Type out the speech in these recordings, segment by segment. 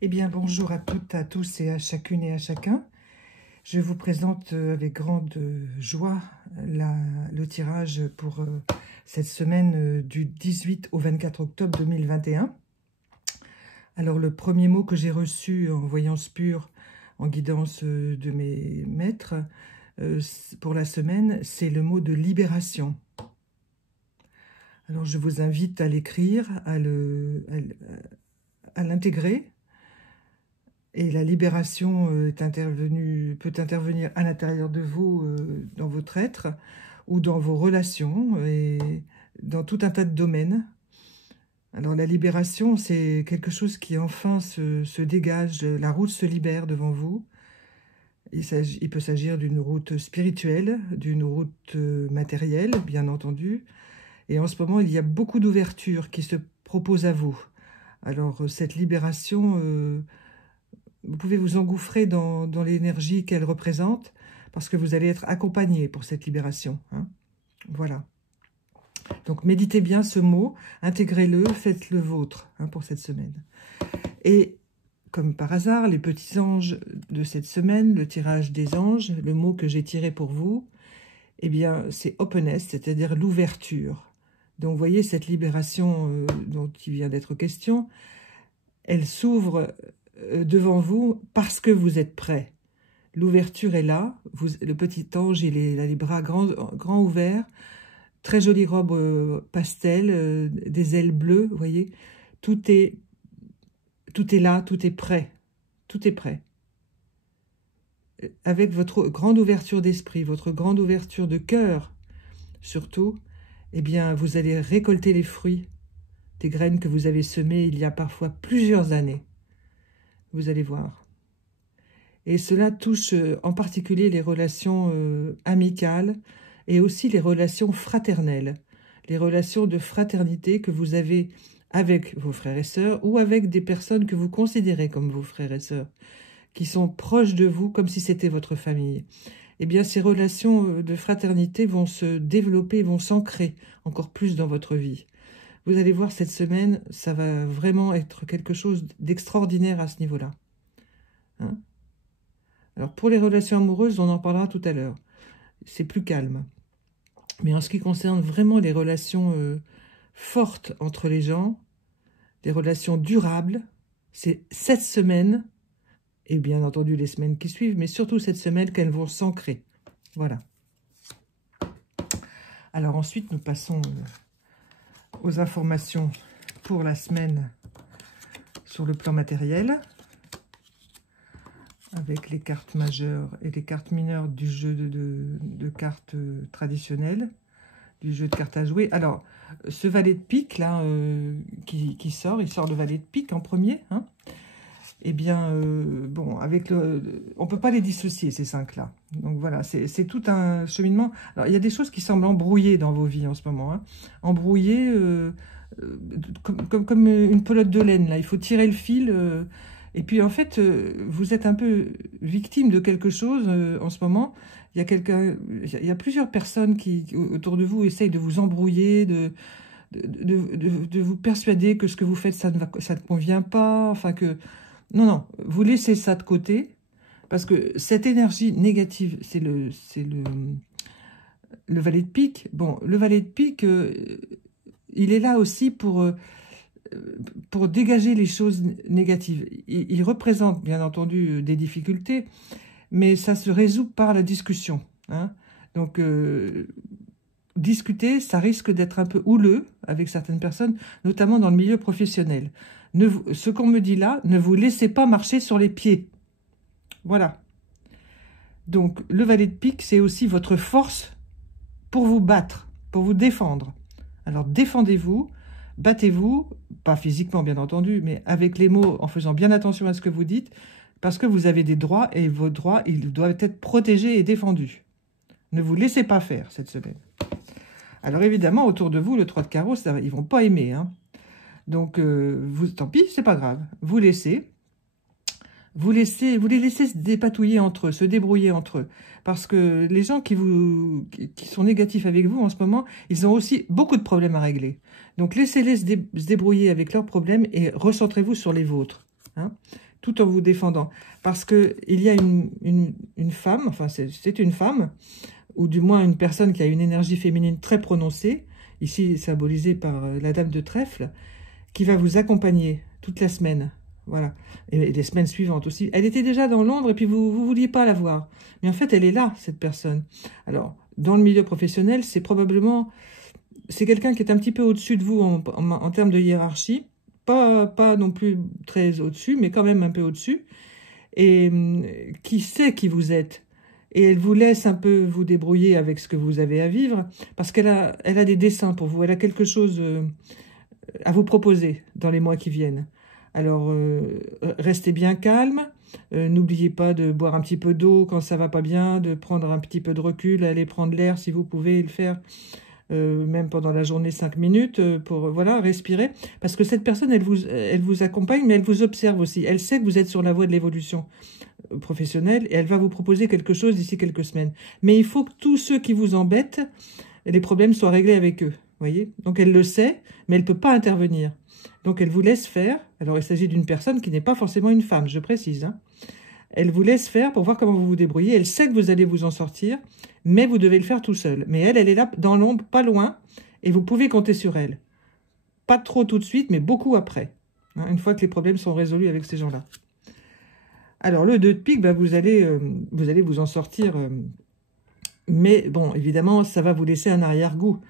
Eh bien, bonjour à toutes, à tous et à chacune et à chacun. Je vous présente avec grande joie le tirage pour cette semaine du 18 au 24 octobre 2021. Alors, le premier mot que j'ai reçu en voyance pure, en guidance de mes maîtres, pour la semaine, c'est le mot de libération. Alors, je vous invite à l'écrire, à l'intégrer. Et la libération peut intervenir à l'intérieur de vous, dans votre être, ou dans vos relations, et dans tout un tas de domaines. Alors la libération, c'est quelque chose qui enfin se dégage, la route se libère devant vous. Il peut s'agir d'une route spirituelle, d'une route matérielle, bien entendu. Et en ce moment, il y a beaucoup d'ouvertures qui se proposent à vous. Alors cette libération... vous pouvez vous engouffrer dans l'énergie qu'elle représente, parce que vous allez être accompagné pour cette libération. Hein. Voilà. Donc, méditez bien ce mot, intégrez-le, faites-le vôtre pour cette semaine. Et, comme par hasard, les petits anges de cette semaine, le tirage des anges, le mot que j'ai tiré pour vous, eh bien, c'est openness, c'est-à-dire l'ouverture. Donc, vous voyez, cette libération dont il vient d'être question, elle s'ouvre devant vous parce que vous êtes prêt. L'ouverture est là. Le petit ange, il a les bras grands ouverts, très jolie robe pastel, des ailes bleues, vous voyez. Tout est là, tout est prêt. Tout est prêt. Avec votre grande ouverture d'esprit, votre grande ouverture de cœur, surtout, eh bien, vous allez récolter les fruits des graines que vous avez semées il y a parfois plusieurs années. Vous allez voir. Et cela touche en particulier les relations amicales et aussi les relations fraternelles, les relations de fraternité que vous avez avec vos frères et sœurs ou avec des personnes que vous considérez comme vos frères et sœurs, qui sont proches de vous comme si c'était votre famille. Eh bien, ces relations de fraternité vont se développer, vont s'ancrer encore plus dans votre vie. Vous allez voir, cette semaine, ça va vraiment être quelque chose d'extraordinaire à ce niveau-là. Hein? Alors, pour les relations amoureuses, on en parlera tout à l'heure. C'est plus calme. Mais en ce qui concerne vraiment les relations fortes entre les gens, des relations durables, c'est cette semaine, et bien entendu les semaines qui suivent, mais surtout cette semaine qu'elles vont s'ancrer. Voilà. Alors ensuite, nous passons aux informations pour la semaine sur le plan matériel, avec les cartes majeures et les cartes mineures du jeu de cartes traditionnelles, du jeu de cartes à jouer. Alors, ce valet de pique, là, qui sort, il sort le valet de pique en premier, hein. Eh bien, bon, on ne peut pas les dissocier, ces cinq-là. Donc voilà, c'est tout un cheminement. Alors, il y a des choses qui semblent embrouillées dans vos vies en ce moment. Hein. Embrouillées comme une pelote de laine, là. Il faut tirer le fil. Et puis, en fait, vous êtes un peu victime de quelque chose en ce moment. Il y a plusieurs personnes qui, autour de vous, essayent de vous embrouiller, de vous persuader que ce que vous faites, ça ne convient pas, enfin que... Non, vous laissez ça de côté, parce que cette énergie négative, c'est le valet de pique. Bon, le valet de pique, il est là aussi pour dégager les choses négatives. Il représente, bien entendu, des difficultés, mais ça se résout par la discussion. Hein. Donc, discuter, ça risque d'être un peu houleux avec certaines personnes, notamment dans le milieu professionnel. Ce qu'on me dit là, ne vous laissez pas marcher sur les pieds. Voilà. Donc, le valet de pique, c'est aussi votre force pour vous battre, pour vous défendre. Alors, défendez-vous, battez-vous, pas physiquement bien entendu, mais avec les mots, en faisant bien attention à ce que vous dites, parce que vous avez des droits, et vos droits, ils doivent être protégés et défendus. Ne vous laissez pas faire cette semaine. Alors, évidemment, autour de vous, le 3 de carreau, ils ne vont pas aimer, hein. Donc, tant pis, c'est pas grave. Vous les laissez se dépatouiller entre eux, se débrouiller entre eux. Parce que les gens qui sont négatifs avec vous en ce moment, ils ont aussi beaucoup de problèmes à régler. Donc, laissez-les se débrouiller avec leurs problèmes et recentrez-vous sur les vôtres. Hein. tout en vous défendant. Parce qu'il y a une femme, enfin c'est une femme, ou du moins une personne qui a une énergie féminine très prononcée, ici symbolisée par la dame de trèfle, qui va vous accompagner toute la semaine. Voilà. Et les semaines suivantes aussi. Elle était déjà dans l'ombre et puis vous ne vouliez pas la voir. Mais en fait, elle est là, cette personne. Alors, dans le milieu professionnel, c'est probablement... C'est quelqu'un qui est un petit peu au-dessus de vous en termes de hiérarchie. Pas non plus très au-dessus, mais quand même un peu au-dessus. Et qui sait qui vous êtes. Et elle vous laisse un peu vous débrouiller avec ce que vous avez à vivre. Parce qu'elle a des desseins pour vous. Elle a quelque chose à vous proposer dans les mois qui viennent. Alors, restez bien calme. N'oubliez pas de boire un petit peu d'eau quand ça va pas bien, de prendre un petit peu de recul, aller prendre l'air si vous pouvez le faire. Même pendant la journée 5 minutes, pour voilà respirer. Parce que cette personne, elle vous accompagne, mais elle vous observe aussi. Elle sait que vous êtes sur la voie de l'évolution professionnelle et elle va vous proposer quelque chose d'ici quelques semaines. Mais il faut que tous ceux qui vous embêtent, les problèmes soient réglés avec eux. Voyez. Donc elle le sait, mais elle ne peut pas intervenir. Donc elle vous laisse faire. Alors il s'agit d'une personne qui n'est pas forcément une femme, je précise. Hein. Elle vous laisse faire pour voir comment vous vous débrouillez. Elle sait que vous allez vous en sortir, mais vous devez le faire tout seul. Mais elle est là dans l'ombre, pas loin, et vous pouvez compter sur elle. Pas trop tout de suite, mais beaucoup après. Hein, une fois que les problèmes sont résolus avec ces gens-là. Alors le 2 de pique, bah, vous allez vous en sortir. Mais bon, évidemment, ça va vous laisser un arrière-goût.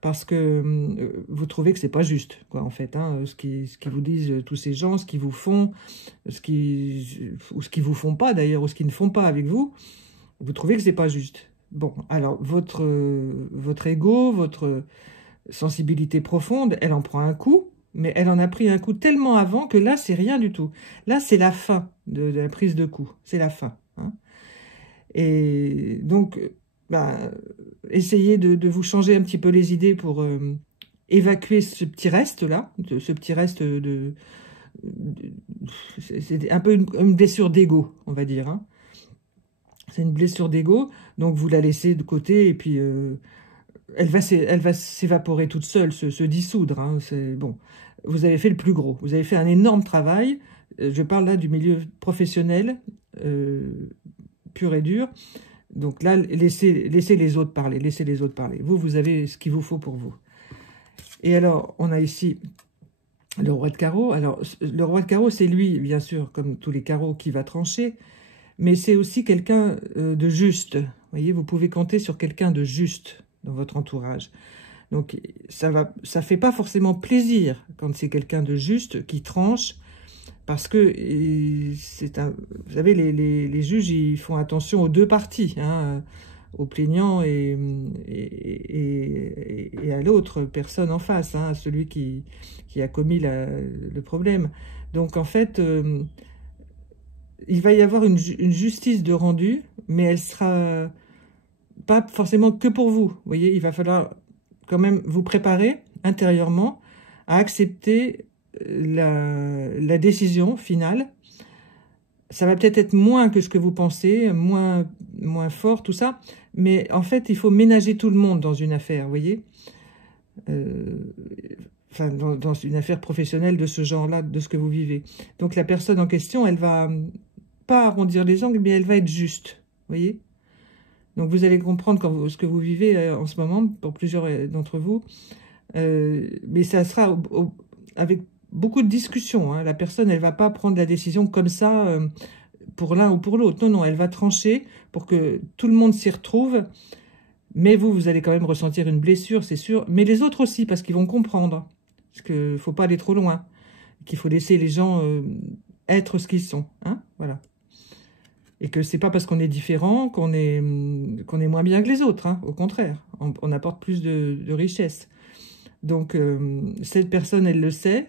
Parce que vous trouvez que c'est pas juste, quoi, en fait, hein, ce qui vous disent tous ces gens, ce qu'ils vous font, ou ce qu'ils vous font pas d'ailleurs, ou ce qu'ils ne font pas avec vous, vous trouvez que c'est pas juste. Bon, alors votre ego, votre sensibilité profonde, elle en prend un coup, mais elle en a pris un coup tellement avant que là, c'est rien du tout. Là, c'est la fin de la prise de coup, c'est la fin. Hein. Et donc, essayez de vous changer un petit peu les idées pour évacuer ce petit reste-là, ce petit reste c'est un peu une blessure d'ego, on va dire. Hein. C'est une blessure d'ego, donc vous la laissez de côté et puis elle va s'évaporer toute seule, se dissoudre. Hein. Bon, vous avez fait le plus gros, vous avez fait un énorme travail. Je parle là du milieu professionnel, pur et dur. Donc là, laissez les autres parler, laissez les autres parler. Vous avez ce qu'il vous faut pour vous. Et alors, on a ici le roi de carreau. Alors, le roi de carreau, c'est lui, bien sûr, comme tous les carreaux, qui va trancher. Mais c'est aussi quelqu'un de juste. Vous voyez, vous pouvez compter sur quelqu'un de juste dans votre entourage. Donc, ça fait pas forcément plaisir quand c'est quelqu'un de juste qui tranche. Parce que, vous savez, les juges, ils font attention aux deux parties, hein, au plaignant et à l'autre personne en face, hein, à celui qui a commis le problème. Donc, en fait, il va y avoir une justice de rendu, mais elle sera pas forcément que pour vous. Vous voyez, il va falloir quand même vous préparer intérieurement à accepter la décision finale. Ça va peut-être être moins que ce que vous pensez, moins fort, tout ça. Mais en fait, il faut ménager tout le monde dans une affaire, vous voyez. Enfin, dans une affaire professionnelle de ce genre-là, de ce que vous vivez. Donc la personne en question, elle va pas arrondir les angles, mais elle va être juste, vous voyez. Donc vous allez comprendre ce que vous vivez en ce moment, pour plusieurs d'entre vous. Mais ça sera avec beaucoup de discussions. Hein. La personne, elle va pas prendre la décision comme ça pour l'un ou pour l'autre. Non, non, elle va trancher pour que tout le monde s'y retrouve. Mais vous allez quand même ressentir une blessure, c'est sûr. Mais les autres aussi, parce qu'ils vont comprendre. Parce qu'il ne faut pas aller trop loin. Qu'il faut laisser les gens être ce qu'ils sont. Hein, voilà. Et que c'est pas parce qu'on est différent qu'on est moins bien que les autres. Hein. Au contraire, on apporte plus de richesse. Donc, cette personne, elle le sait.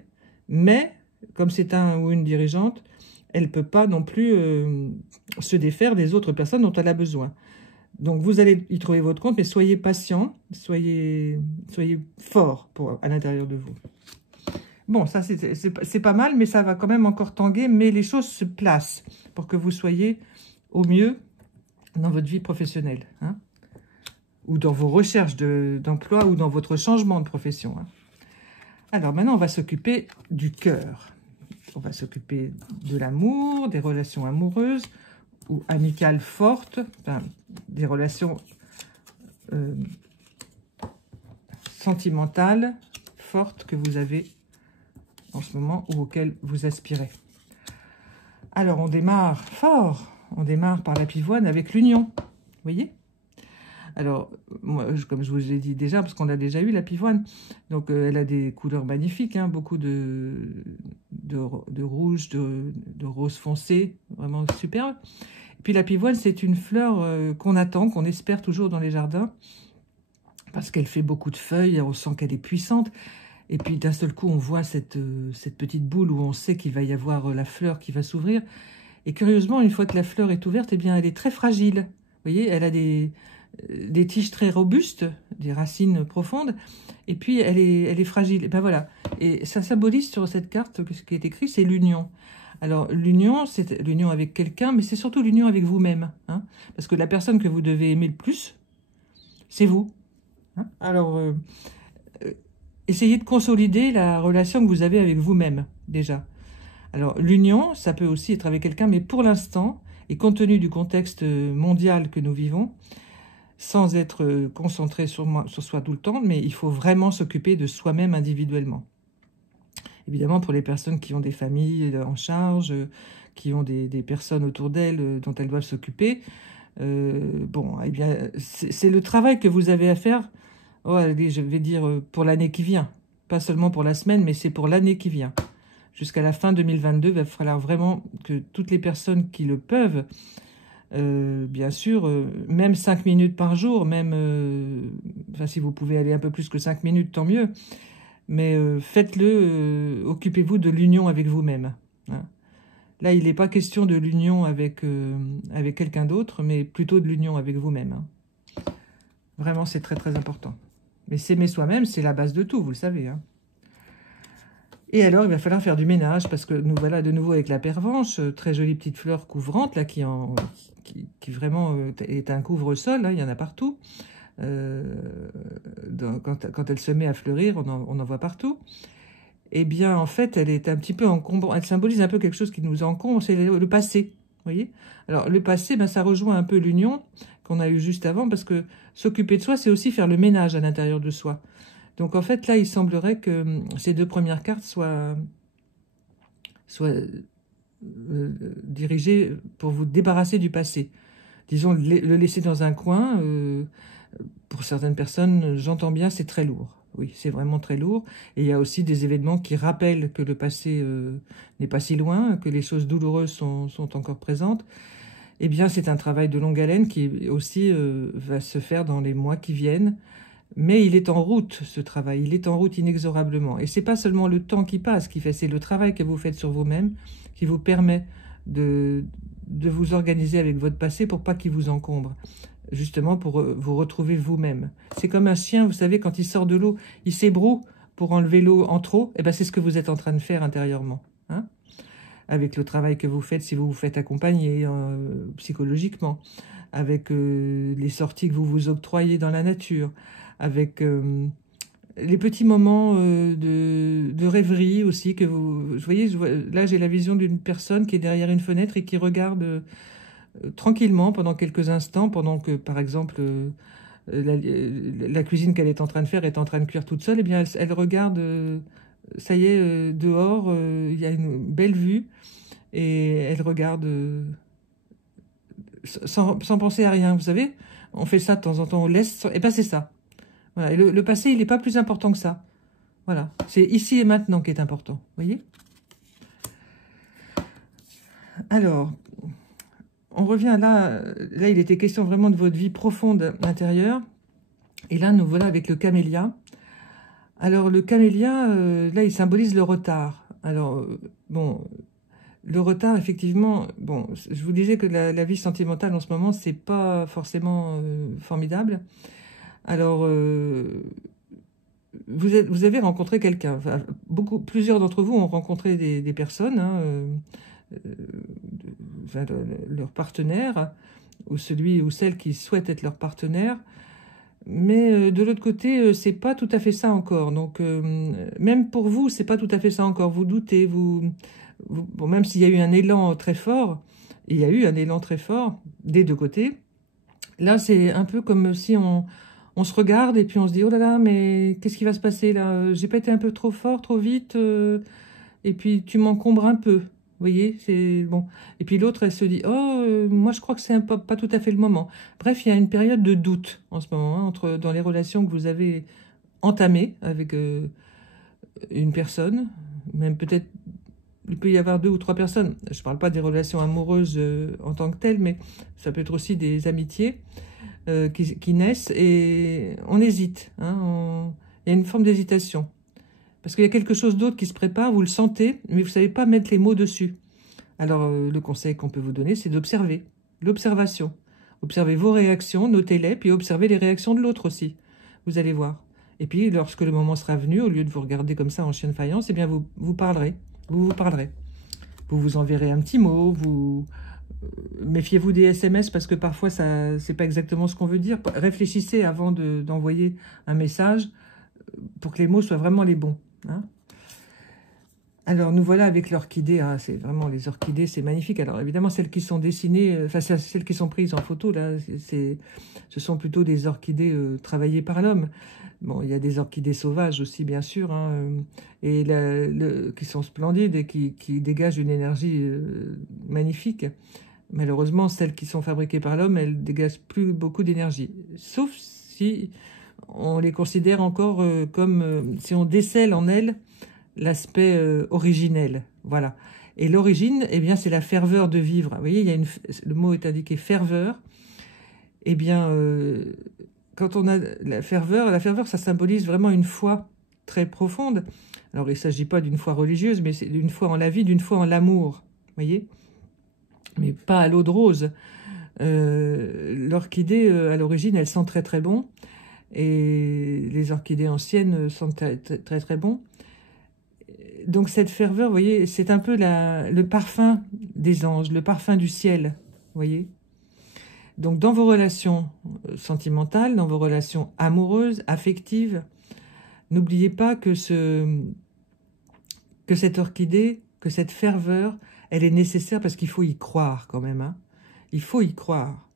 Mais, comme c'est un ou une dirigeante, elle ne peut pas non plus se défaire des autres personnes dont elle a besoin. Donc, vous allez y trouver votre compte, mais soyez patient, soyez fort à l'intérieur de vous. Bon, ça, c'est pas mal, mais ça va quand même encore tanguer, mais les choses se placent pour que vous soyez au mieux dans votre vie professionnelle, hein, ou dans vos recherches d'emploi, ou dans votre changement de profession. Hein. Alors, maintenant, on va s'occuper du cœur. on va s'occuper de l'amour, des relations amoureuses ou amicales fortes, enfin, des relations sentimentales fortes que vous avez en ce moment ou auxquelles vous aspirez. Alors, on démarre fort. On démarre par la pivoine avec l'union. Vous voyez? Alors, moi, comme je vous ai dit déjà, parce qu'on l'a déjà eu, la pivoine, donc elle a des couleurs magnifiques, hein, beaucoup de rouge, de rose foncé, vraiment superbe. Et puis la pivoine, c'est une fleur qu'on attend, qu'on espère toujours dans les jardins, parce qu'elle fait beaucoup de feuilles, on sent qu'elle est puissante. Et puis d'un seul coup, on voit cette petite boule où on sait qu'il va y avoir la fleur qui va s'ouvrir. Et curieusement, une fois que la fleur est ouverte, eh bien, elle est très fragile. Vous voyez, elle a des tiges très robustes, des racines profondes, et puis elle est fragile. Et ben voilà. Et ça symbolise sur cette carte, ce qui est écrit, c'est l'union. Alors, l'union, c'est l'union avec quelqu'un, mais c'est surtout l'union avec vous-même. Hein, parce que la personne que vous devez aimer le plus, c'est vous. Hein. Alors, essayez de consolider la relation que vous avez avec vous-même, déjà. Alors, l'union, ça peut aussi être avec quelqu'un, mais pour l'instant, et compte tenu du contexte mondial que nous vivons, sans être concentré sur soi tout le temps, mais il faut vraiment s'occuper de soi-même individuellement. Évidemment, pour les personnes qui ont des familles en charge, qui ont des personnes autour d'elles dont elles doivent s'occuper, bon, eh bien, c'est le travail que vous avez à faire, oh, allez, je vais dire pour l'année qui vient. Pas seulement pour la semaine, mais c'est pour l'année qui vient. Jusqu'à la fin 2022, il va falloir vraiment que toutes les personnes qui le peuvent, bien sûr, même 5 minutes par jour, même, enfin, si vous pouvez aller un peu plus que 5 minutes, tant mieux, mais faites-le, occupez-vous de l'union avec vous-même. Hein. Là, il n'est pas question de l'union avec quelqu'un d'autre, mais plutôt de l'union avec vous-même. Hein. Vraiment, c'est très très important. Mais s'aimer soi-même, c'est la base de tout, vous le savez. Hein. Et alors, il va falloir faire du ménage, parce que nous voilà de nouveau avec la pervenche, très jolie petite fleur couvrante, là, qui vraiment est un couvre-sol, hein, il y en a partout. Quand elle se met à fleurir, on en voit partout. Eh bien, en fait, elle est un petit peu encombrante. Elle symbolise un peu quelque chose qui nous encombre, c'est le passé. Vous voyez? Alors, le passé, ben, ça rejoint un peu l'union qu'on a eue juste avant, parce que s'occuper de soi, c'est aussi faire le ménage à l'intérieur de soi. Donc, en fait, là, il semblerait que ces deux premières cartes soient dirigées pour vous débarrasser du passé. Disons, le laisser dans un coin. Pour certaines personnes, j'entends bien, c'est très lourd. Oui, c'est vraiment très lourd. Et il y a aussi des événements qui rappellent que le passé n'est pas si loin, que les choses douloureuses sont encore présentes. Eh bien, c'est un travail de longue haleine qui aussi va se faire dans les mois qui viennent. Mais il est en route, ce travail. Il est en route inexorablement. Et c'est pas seulement le temps qui passe qui fait, c'est le travail que vous faites sur vous-même qui vous permet de vous organiser avec votre passé pour pas qu'il vous encombre. Justement pour vous retrouver vous-même. C'est comme un chien, vous savez, quand il sort de l'eau, il s'ébroue pour enlever l'eau en trop. Et ben c'est ce que vous êtes en train de faire intérieurement. Hein, avec le travail que vous faites, si vous vous faites accompagner psychologiquement, avec les sorties que vous vous octroyez dans la nature, avec les petits moments de rêverie aussi que vous voyez. Là, j'ai la vision d'une personne qui est derrière une fenêtre et qui regarde tranquillement pendant quelques instants, pendant que, par exemple, la cuisine qu'elle est en train de faire est en train de cuire toute seule. Eh bien, elle regarde, ça y est, dehors, il y a une belle vue, et elle regarde sans penser à rien. Vous savez, on fait ça de temps en temps, on laisse, et ben c'est ça. Voilà. Et le passé, il n'est pas plus important que ça. Voilà, c'est ici et maintenant qui est important, vous voyez. Alors, on revient là, il était question vraiment de votre vie profonde intérieure. Et là, nous voilà avec le camélia. Alors, le camélia, là, il symbolise le retard. Alors, bon, le retard, effectivement, bon, je vous disais que la vie sentimentale en ce moment, c'est pas forcément formidable. Alors, vous avez rencontré quelqu'un. Enfin, plusieurs d'entre vous ont rencontré des personnes, hein, enfin, leur partenaire, ou celui ou celle qui souhaite être leur partenaire. Mais de l'autre côté, c'est pas tout à fait ça encore. Donc, même pour vous, c'est pas tout à fait ça encore. Vous doutez, vous bon, même s'il y a eu un élan très fort, il y a eu un élan très fort des deux côtés. Là, c'est un peu comme si on se regarde et puis on se dit, oh là là, mais qu'est-ce qui va se passer là? J'ai pas été un peu trop fort, trop vite, et puis tu m'encombres un peu. Vous voyez, c'est bon. Et puis l'autre, elle se dit, oh, moi je crois que c'est pas tout à fait le moment. Bref, il y a une période de doute en ce moment, hein, dans les relations que vous avez entamées avec une personne, même peut-être, il peut y avoir 2 ou 3 personnes. Je ne parle pas des relations amoureuses en tant que telles, mais ça peut être aussi des amitiés qui naissent et on hésite. Hein, il y a une forme d'hésitation. Parce qu'il y a quelque chose d'autre qui se prépare, vous le sentez, mais vous ne savez pas mettre les mots dessus. Alors, le conseil qu'on peut vous donner, c'est d'observer. L'observation. Observez vos réactions, notez-les, puis observez les réactions de l'autre aussi. Vous allez voir. Et puis, lorsque le moment sera venu, au lieu de vous regarder comme ça en chien de faïence, eh bien, vous parlerez. Vous parlerez. Vous vous enverrez un petit mot, méfiez-vous des SMS parce que parfois, c'est pas exactement ce qu'on veut dire. Réfléchissez avant d'envoyer un message pour que les mots soient vraiment les bons. Hein. Alors, nous voilà avec l'orchidée. Ah, c'est vraiment, les orchidées, c'est magnifique. Alors, évidemment, celles qui sont dessinées, enfin, celles qui sont prises en photo, là, ce sont plutôt des orchidées travaillées par l'homme. Bon, il y a des orchidées sauvages aussi, bien sûr, hein, et qui sont splendides et qui dégagent une énergie magnifique. Malheureusement, celles qui sont fabriquées par l'homme, elles dégagent plus beaucoup d'énergie. Sauf si on les considère encore comme, si on décèle en elles l'aspect originel, voilà. Et l'origine, eh bien, c'est la ferveur de vivre. Vous voyez, le mot est indiqué ferveur. Eh bien, quand on a la ferveur, ça symbolise vraiment une foi très profonde. Alors, il ne s'agit pas d'une foi religieuse, mais c'est d'une foi en la vie, d'une foi en l'amour, vous voyez, mais pas à l'eau de rose. L'orchidée, à l'origine, elle sent très très bon, et les orchidées anciennes sentent très très très, très bon. Donc cette ferveur, vous voyez, c'est un peu le parfum des anges, le parfum du ciel, vous voyez. Donc dans vos relations sentimentales, dans vos relations amoureuses, affectives, n'oubliez pas que cette orchidée, que cette ferveur, elle est nécessaire parce qu'il faut y croire quand même. Hein. Il faut y croire.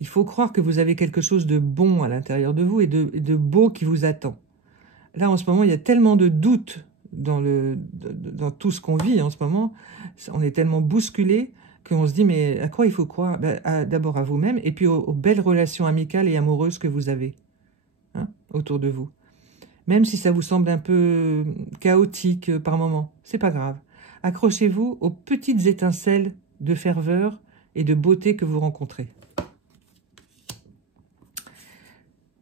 Il faut croire que vous avez quelque chose de bon à l'intérieur de vous et de beau qui vous attend. Là, en ce moment, il y a tellement de doutes dans tout ce qu'on vit en ce moment. On est tellement bousculé qu'on se dit, mais à quoi il faut croire? D'abord à vous-même, et puis aux belles relations amicales et amoureuses que vous avez hein, autour de vous. Même si ça vous semble un peu chaotique par moments, c'est pas grave. Accrochez-vous aux petites étincelles de ferveur et de beauté que vous rencontrez.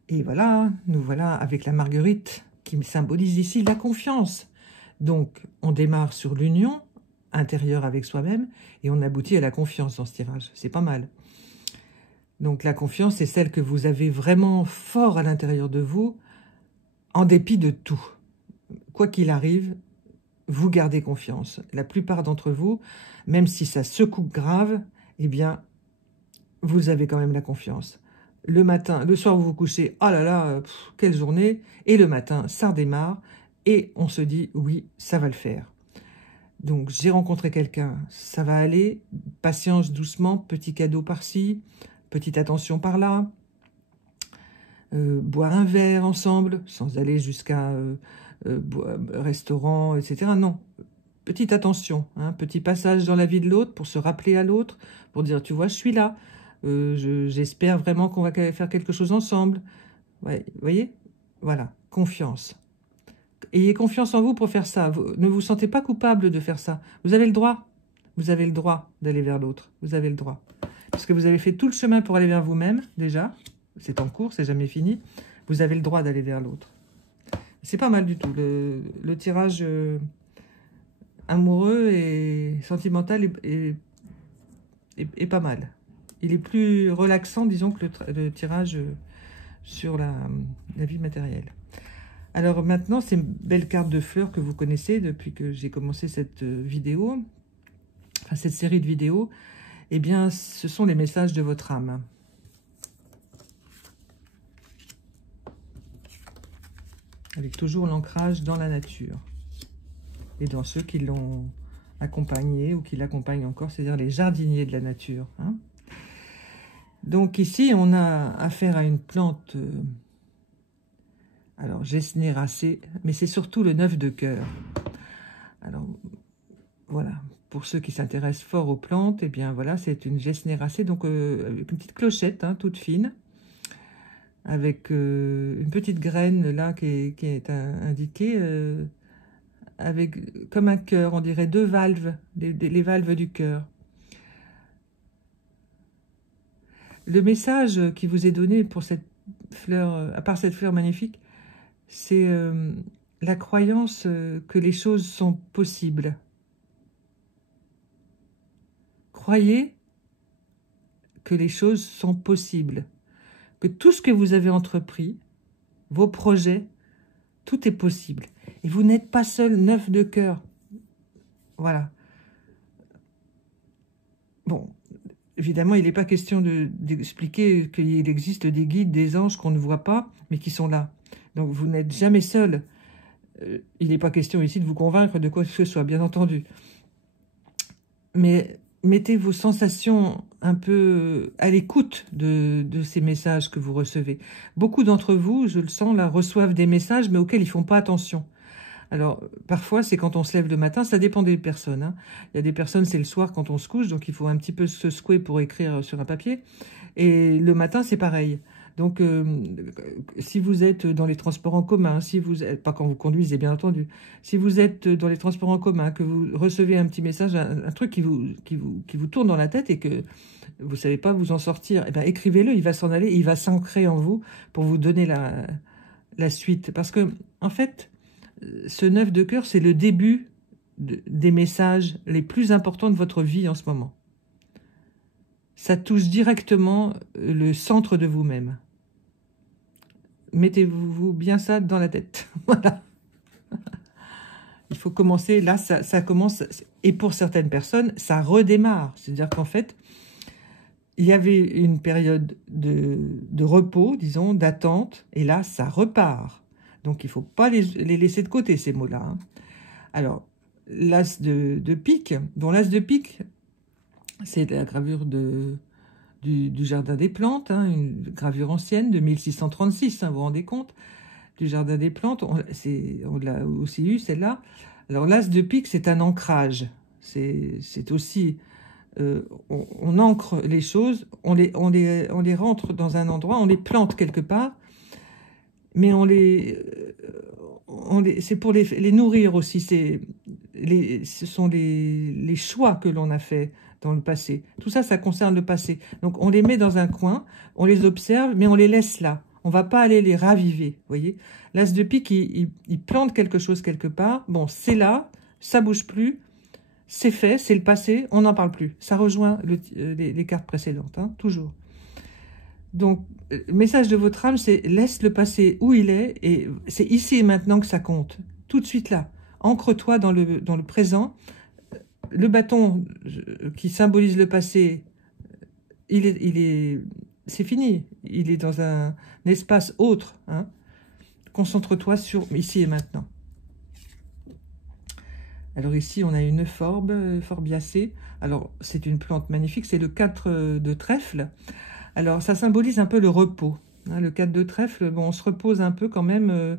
Et voilà, nous voilà avec la marguerite qui symbolise ici la confiance. Donc, on démarre sur l'union intérieure avec soi-même et on aboutit à la confiance dans ce tirage. C'est pas mal. Donc, la confiance, c'est celle que vous avez vraiment fort à l'intérieur de vous, en dépit de tout. Quoi qu'il arrive, vous gardez confiance. La plupart d'entre vous, même si ça secoue grave, eh bien, vous avez quand même la confiance. Le matin, le soir, vous vous couchez, oh là là, quelle journée. Et le matin, ça redémarre. Et on se dit, oui, ça va le faire. Donc, j'ai rencontré quelqu'un, ça va aller. Patience, doucement, petit cadeau par-ci, petite attention par-là. Boire un verre ensemble, sans aller jusqu'à restaurant, etc. Non, petite attention, hein, petit passage dans la vie de l'autre pour se rappeler à l'autre, pour dire, tu vois, je suis là. J'espère vraiment qu'on va faire quelque chose ensemble. Ouais, vous voyez? Voilà, confiance. Ayez confiance en vous pour faire ça. Ne vous sentez pas coupable de faire ça. Vous avez le droit. Vous avez le droit d'aller vers l'autre. Vous avez le droit. Parce que vous avez fait tout le chemin pour aller vers vous-même, déjà. C'est en cours, c'est jamais fini. Vous avez le droit d'aller vers l'autre. C'est pas mal du tout. Le tirage amoureux et sentimental est pas mal. Il est plus relaxant, disons, que le tirage sur la vie matérielle. Alors maintenant, ces belles cartes de fleurs que vous connaissez depuis que j'ai commencé cette vidéo, enfin cette série de vidéos, eh bien, ce sont les messages de votre âme. Avec toujours l'ancrage dans la nature. Et dans ceux qui l'ont accompagné ou qui l'accompagne encore, c'est-à-dire les jardiniers de la nature. Hein. Donc ici, on a affaire à une plante, alors Gesnéracée, mais c'est surtout le 9 de cœur. Alors voilà, pour ceux qui s'intéressent fort aux plantes, eh bien voilà, c'est une Gesnéracée, donc avec une petite clochette, hein, toute fine, avec une petite graine là qui est indiquée, avec comme un cœur, on dirait 2 valves, les valves du cœur. Le message qui vous est donné pour cette fleur, à part cette fleur magnifique, c'est la croyance que les choses sont possibles. Croyez que les choses sont possibles, que tout ce que vous avez entrepris, vos projets, tout est possible. Et vous n'êtes pas seul, 9 de cœur. Voilà. Bon, évidemment, il n'est pas question d'expliquer qu'il existe des guides, des anges qu'on ne voit pas, mais qui sont là. Donc, vous n'êtes jamais seul. Il n'est pas question ici de vous convaincre de quoi que ce soit, bien entendu. Mais mettez vos sensations un peu à l'écoute de ces messages que vous recevez. Beaucoup d'entre vous, je le sens là, reçoivent des messages, mais auxquels ils ne font pas attention. Alors, parfois, c'est quand on se lève le matin, ça dépend des personnes. Hein. Il y a des personnes, c'est le soir quand on se couche, donc il faut un petit peu se secouer pour écrire sur un papier. Et le matin, c'est pareil. Donc, si vous êtes dans les transports en commun, si vous êtes, pas quand vous conduisez, bien entendu, si vous êtes dans les transports en commun, que vous recevez un petit message, un truc qui vous tourne dans la tête et que vous ne savez pas vous en sortir, eh bien, écrivez-le, il va s'en aller, il va s'ancrer en vous pour vous donner la suite. Parce que, en fait, ce 9 de cœur, c'est le début des messages les plus importants de votre vie en ce moment. Ça touche directement le centre de vous-même. Mettez-vous bien ça dans la tête. Voilà. Il faut commencer, là, ça commence, et pour certaines personnes, ça redémarre. C'est-à-dire qu'en fait, il y avait une période de repos, disons, d'attente, et là, ça repart. Donc, il ne faut pas les laisser de côté, ces mots-là. Hein. Alors, l'as de pique, dont l'as de pique, c'est la gravure du Jardin des Plantes, hein, une gravure ancienne de 1636, hein, vous vous rendez compte, du Jardin des Plantes, on l'a aussi eu, celle-là. Alors, l'as de pique, c'est un ancrage. C'est aussi... on ancre les choses, on les rentre dans un endroit, on les plante quelque part, mais c'est pour les nourrir aussi. Ce sont les choix que l'on a fait dans le passé. Tout ça, ça concerne le passé. Donc, on les met dans un coin, on les observe, mais on les laisse là. On ne va pas aller les raviver, vous voyez. L'as de pique, il plante quelque chose quelque part. Bon, c'est là, ça bouge plus, c'est fait, c'est le passé, on n'en parle plus. Ça rejoint les cartes précédentes, hein, toujours. Donc, le message de votre âme, c'est laisse le passé où il est, et c'est ici et maintenant que ça compte. Tout de suite là. Ancre-toi dans le présent. Le bâton qui symbolise le passé, c'est fini. Il est dans un espace autre. Hein. Concentre-toi sur ici et maintenant. Alors ici, on a une forbiacée. Alors, c'est une plante magnifique. C'est le 4 de trèfle. Alors, ça symbolise un peu le repos. Hein, le 4 de trèfle, bon, on se repose un peu quand même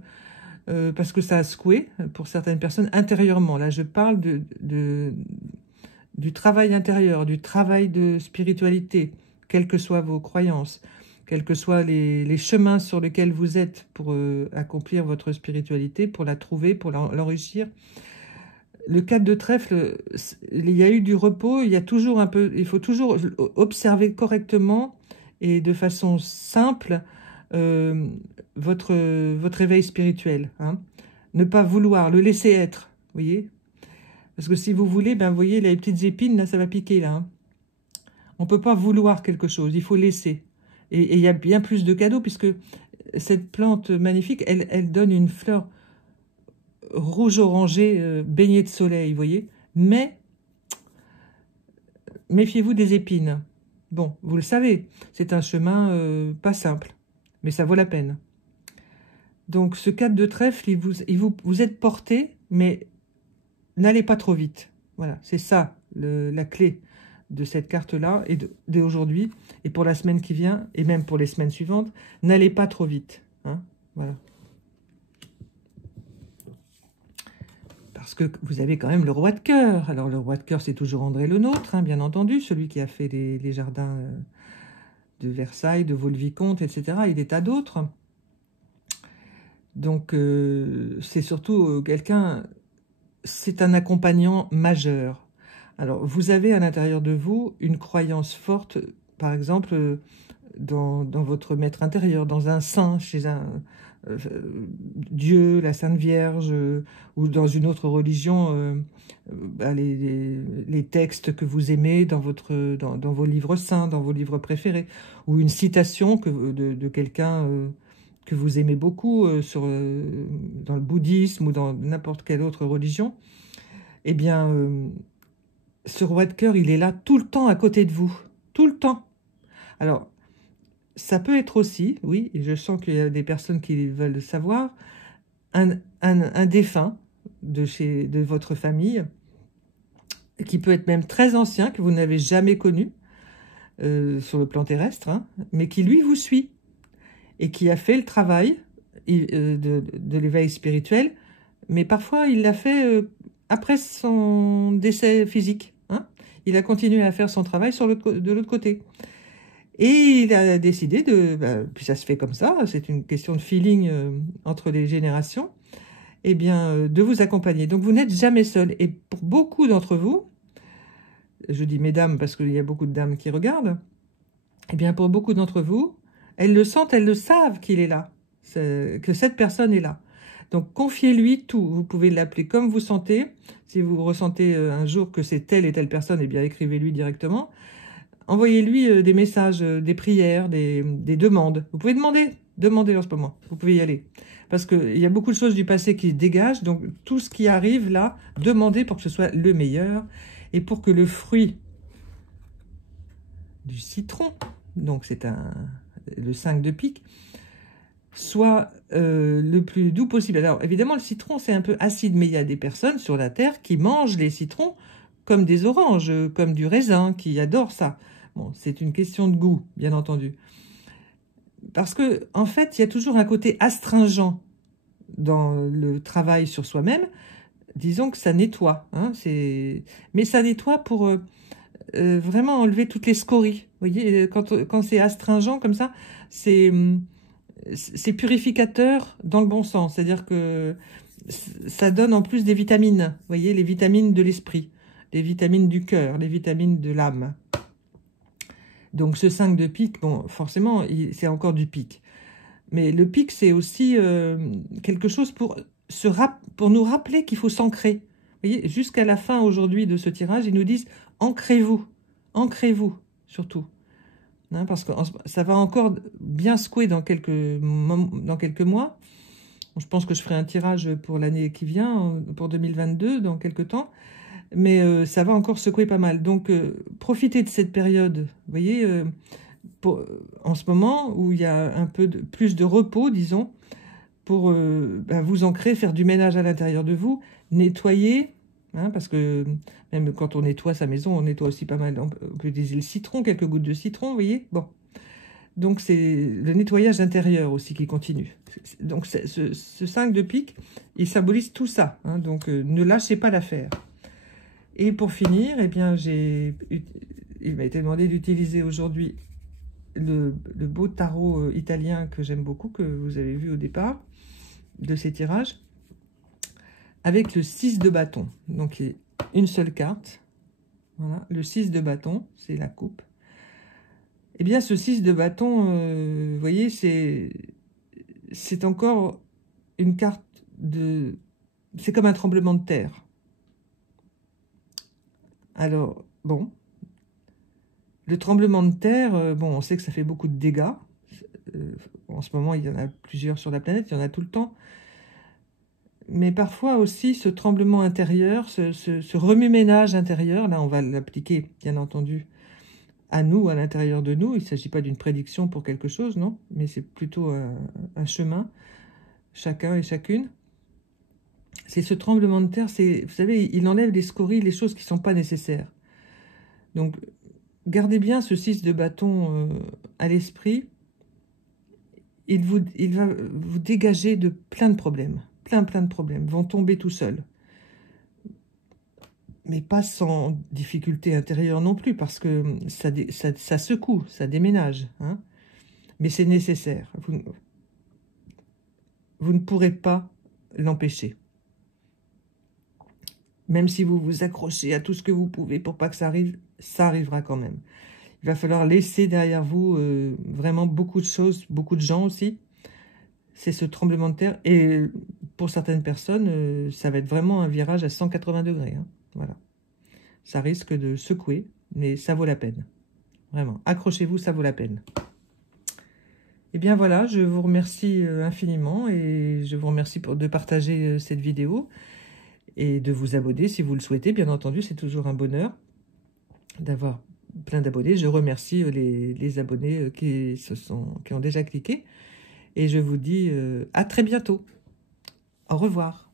parce que ça a secoué pour certaines personnes intérieurement. Là, je parle du travail intérieur, du travail de spiritualité, quelles que soient vos croyances, quels que soient les chemins sur lesquels vous êtes pour accomplir votre spiritualité, pour la trouver, pour l'enrichir. Le 4 de trèfle, il y a eu du repos, il faut toujours observer correctement et de façon simple votre éveil spirituel. Hein. Ne pas vouloir, le laisser être, vous voyez. Parce que si vous voulez, ben vous voyez les petites épines, là, ça va piquer, là. Hein. On ne peut pas vouloir quelque chose, il faut laisser. Et il y a bien plus de cadeaux, puisque cette plante magnifique, elle donne une fleur rouge-orangé, baignée de soleil, vous voyez. Mais, méfiez-vous des épines. Bon, vous le savez, c'est un chemin pas simple, mais ça vaut la peine. Donc, ce 4 de trèfle, vous êtes porté, mais n'allez pas trop vite. Voilà, c'est ça la clé de cette carte-là et d'aujourd'hui, et pour la semaine qui vient, et même pour les semaines suivantes. N'allez pas trop vite. Hein, voilà. Parce que vous avez quand même le roi de cœur. Alors, le roi de cœur, c'est toujours André Le Nôtre, hein, bien entendu, celui qui a fait les jardins de Versailles, de Vaux-le-Vicomte, etc. Et des tas d'autres. Donc, c'est surtout quelqu'un... C'est un accompagnant majeur. Alors, vous avez à l'intérieur de vous une croyance forte, par exemple, dans votre maître intérieur, dans un saint, chez un Dieu, la Sainte Vierge, ou dans une autre religion, les textes que vous aimez dans vos livres saints, dans vos livres préférés, ou une citation de quelqu'un que vous aimez beaucoup dans le bouddhisme ou dans n'importe quelle autre religion. Eh bien, ce roi de cœur, il est là tout le temps à côté de vous. Tout le temps. Alors, ça peut être aussi, oui, et je sens qu'il y a des personnes qui veulent le savoir, un défunt de votre famille, qui peut être même très ancien, que vous n'avez jamais connu sur le plan terrestre, hein, mais qui, lui, vous suit, et qui a fait le travail de l'éveil spirituel, mais parfois, il l'a fait après son décès physique. Hein. Il a continué à faire son travail de l'autre côté. Et il a décidé puis ça se fait comme ça, c'est une question de feeling entre les générations, eh bien, de vous accompagner. Donc, vous n'êtes jamais seul. Et pour beaucoup d'entre vous, je dis mesdames parce qu'il y a beaucoup de dames qui regardent, eh bien, pour beaucoup d'entre vous, elles le sentent, elles le savent qu'il est là, que cette personne est là. Donc, confiez-lui tout. Vous pouvez l'appeler comme vous sentez. Si vous ressentez un jour que c'est telle et telle personne, eh bien, écrivez-lui directement. Envoyez-lui des messages, des prières, des demandes. Vous pouvez demander en ce moment. Vous pouvez y aller. Parce qu'il y a beaucoup de choses du passé qui se dégagent. Donc, tout ce qui arrive là, demandez pour que ce soit le meilleur. Et pour que le fruit du citron, donc c'est le 5 de pique, soit le plus doux possible. Alors, évidemment, le citron, c'est un peu acide, mais il y a des personnes sur la Terre qui mangent les citrons comme des oranges, comme du raisin, qui adorent ça. Bon, c'est une question de goût, bien entendu. Parce que, en fait, il y a toujours un côté astringent dans le travail sur soi-même. Disons que ça nettoie. Hein, mais ça nettoie pour vraiment enlever toutes les scories. Vous voyez, quand c'est astringent comme ça, c'est purificateur dans le bon sens. C'est-à-dire que ça donne en plus des vitamines. Vous voyez, les vitamines de l'esprit, les vitamines du cœur, les vitamines de l'âme. Donc ce 5 de pique, bon, forcément, c'est encore du pique. Mais le pique, c'est aussi quelque chose pour nous rappeler qu'il faut s'ancrer. Vous voyez, jusqu'à la fin aujourd'hui de ce tirage, ils nous disent « ancrez-vous surtout ». Hein, parce que ça va encore bien secouer dans quelques mois. Je pense que je ferai un tirage pour l'année qui vient, pour 2022, dans quelques temps. Mais ça va encore secouer pas mal. Donc, profitez de cette période, vous voyez, en ce moment où il y a un peu plus de repos, disons, pour vous ancrer, faire du ménage à l'intérieur de vous, nettoyer, hein, parce que même quand on nettoie sa maison, on nettoie aussi pas mal. On peut utiliser le citron, quelques gouttes de citron, vous voyez. Bon, donc c'est le nettoyage intérieur aussi qui continue. Donc ce 5 de pique, il symbolise tout ça. Hein, donc ne lâchez pas l'affaire. Et pour finir, eh bien, il m'a été demandé d'utiliser aujourd'hui le beau tarot italien que j'aime beaucoup, que vous avez vu au départ de ces tirages, avec le 6 de bâton. Donc, une seule carte. Voilà, le 6 de bâton, c'est la coupe. Eh bien, ce 6 de bâton, vous voyez, c'est encore une carte de... C'est comme un tremblement de terre. Alors, bon, le tremblement de terre, bon, on sait que ça fait beaucoup de dégâts. En ce moment, il y en a plusieurs sur la planète, il y en a tout le temps. Mais parfois aussi, ce tremblement intérieur, ce remue-ménage intérieur, là, on va l'appliquer, bien entendu, à nous, à l'intérieur de nous. Il ne s'agit pas d'une prédiction pour quelque chose, non, mais c'est plutôt un chemin, chacun et chacune. c'est ce tremblement de terre, vous savez, il enlève les scories, les choses qui ne sont pas nécessaires. Donc, gardez bien ce 6 de bâton à l'esprit. Il va vous dégager de plein de problèmes. Plein de problèmes vont tomber tout seuls. Mais pas sans difficulté intérieure non plus, parce que ça secoue, ça déménage. Hein. Mais c'est nécessaire. Vous ne pourrez pas l'empêcher. Même si vous vous accrochez à tout ce que vous pouvez pour pas que ça arrive, ça arrivera quand même. Il va falloir laisser derrière vous vraiment beaucoup de choses, beaucoup de gens aussi. C'est ce tremblement de terre. Et pour certaines personnes, ça va être vraiment un virage à 180 degrés. Hein. Voilà. Ça risque de secouer, mais ça vaut la peine. Vraiment. Accrochez-vous, ça vaut la peine. Et bien voilà, je vous remercie infiniment et je vous remercie de partager cette vidéo et de vous abonner si vous le souhaitez. Bien entendu, c'est toujours un bonheur d'avoir plein d'abonnés. Je remercie les abonnés qui ont déjà cliqué. Et je vous dis à très bientôt. Au revoir.